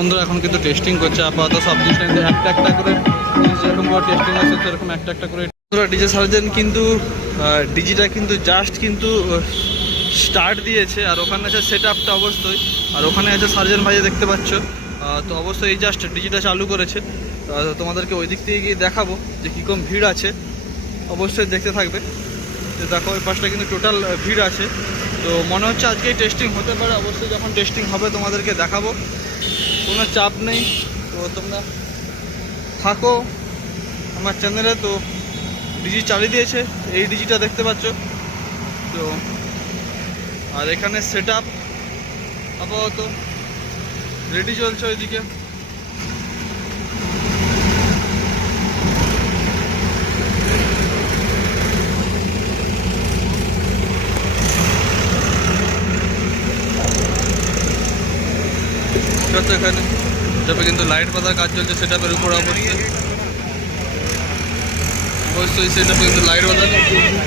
বন্ধুরা এখন কিন্তু টেস্টিং করছে আপাতত সব জিনিস একটা একটা করে যেরকম টেস্টিং আছে সেরকম একটা একটা করে। বন্ধুরা ডিজে সার্জেন কিন্তু ডিজিটা কিন্তু জাস্ট কিন্তু স্টার্ট দিয়েছে, আর ওখানে আছে সেট আপটা অবশ্যই, আর ওখানে আছে সার্জেন ভাইয়া দেখতে পাচ্ছ। তো অবশ্যই এই জাস্ট ডিজিটা চালু করেছে। তোমাদেরকে ওই দিক থেকে গিয়ে দেখাবো যে কীরকম ভিড় আছে, অবশ্যই দেখতে থাকবে। তো দেখো ওই পাশটা কিন্তু টোটাল ভিড় আছে। তো মনে হচ্ছে আজকেই টেস্টিং হতে পারে, অবশ্যই যখন টেস্টিং হবে তোমাদেরকে দেখাবো, কোনো চাপ নেই। তো তোমরা থাকো আমার চ্যানেলে। তো ডিজি চালিয়ে দিয়েছে, এই ডিজিটা দেখতে পাচ্ছ। তো আর এখানে সেট আপ আপাতত রেডি চলছে ওইদিকে। এখানে তবে কিন্তু লাইট বাঁধার কাজ চলছে সেট আপের উপর। অবশ্যই সেট আপে কিন্তু লাইট বাঁধার কাজ চলছে।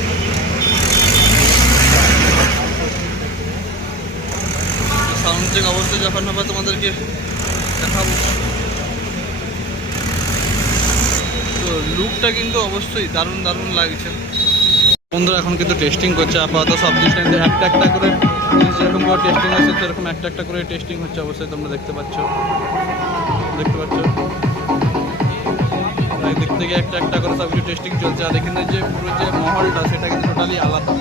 সাউন্ড চেক অবশ্যই যখন হবে তোমাদেরকে দেখাবো। তো লুকটা কিন্তু অবশ্যই দারুণ দারুণ লাগছে। বন্ধুরা এখন কিন্তু টেস্টিং করছে আপাতত সব জিনিস একটা একটা করে যেরকম টেস্টিং আছে সেরকম একটা একটা করে টেস্টিং হচ্ছে, অবশ্যই তোমরা দেখতে পাচ্ছ। দিক থেকে একটা একটা করে সব কিছু টেস্টিং চলছে। আর এখানে যে পুরো যে মহলটা সেটা কিন্তু টোটালি আলাদা।